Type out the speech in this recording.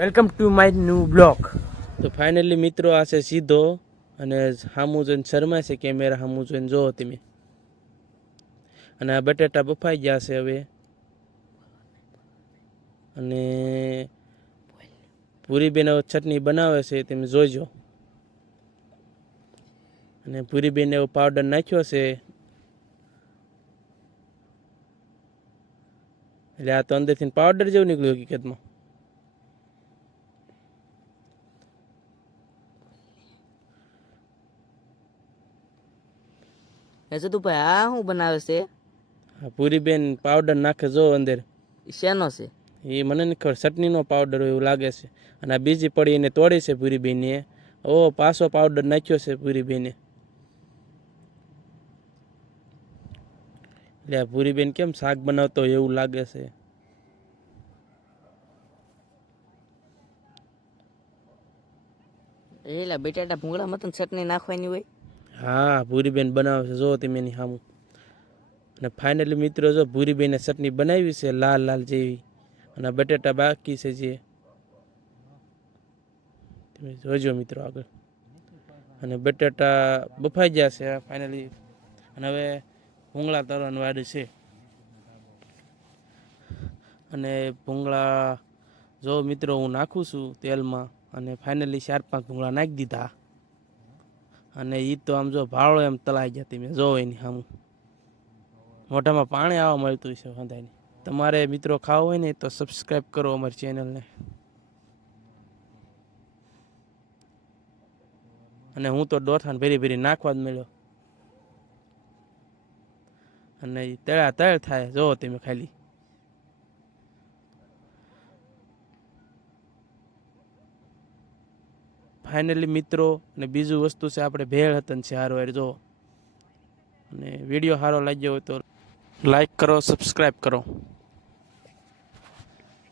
Welcome to my new blog. તો finally મિત્રો આ છે સીધો અને સામું જોઈને શરમા છે કેમેરા સામું જોઈને જોવો તમે. અને આ બટેટા બફાઈ ગયા છે હવે. અને પૂરી બેન હવે ચટણી બનાવે છે તમે જોજો. અને પૂરી બેન એવો પાવડર નાખ્યો છે. એટલે આ તો અંદરથી પાવડર જેવું નીકળ્યું હકીકતમાં. યશોદુભાઈ આ શું બનાવે છે? હા પૂરી બેન પાવડર નાખે જો અંદર. શેનો છે? એ મને નહીં ખબર, ચટણીનો પાવડર હોય એવું લાગે છે. અને આ બીજી પડી એને તોડી છે પૂરી બેને. ઓ પાછો પાવડર નાખ્યો છે પૂરી બેને. એટલે આ પૂરી બેન કેમ શાક બનાવતો હોય એવું લાગે છે. એટલે બટાટા ભૂંગળામાં તો ચટણી નાખવાની હોય. હા પૂરી બેન બનાવે છે જો તમે એની સામું. અને ફાઇનલી મિત્રો જો પૂરી બેને ચટણી બનાવી છે લાલ લાલ જેવી. અને બટેટા બાકી છે જે તમે જોજો મિત્રો આગળ. અને બટેટા બફાઈ ગયા છે ફાઇનલી. અને હવે ભૂંગળા તળવાનું વાડું છે. અને ભૂંગળા જો મિત્રો હું નાખું છું તેલમાં. અને ફાઇનલી 4-5 ભૂંગળા નાખી દીધા. અને એ તો આમ જો ભાળો એમ તળાઈ ગયા તમે જો એની સામું. મોઢામાં પાણી આવવા મળતું છે વાંધાની. તમારે મિત્રો ખાવો હોય ને તો સબસ્ક્રાઈબ કરો અમારી ચેનલને. અને હું તો દોથાને ભેરી ભેરી નાખવા જ મળ્યો. અને એ તળ્યા તળ થાય જોવો તમે ખાલી. ફાઇનલી મિત્રો અને બીજું વસ્તુ છે આપણે ભેળ હતન છે હારો હાર જો. અને વિડીયો સારો લાગ્યો હોય તો લાઈક કરો, સબસ્ક્રાઈબ કરો.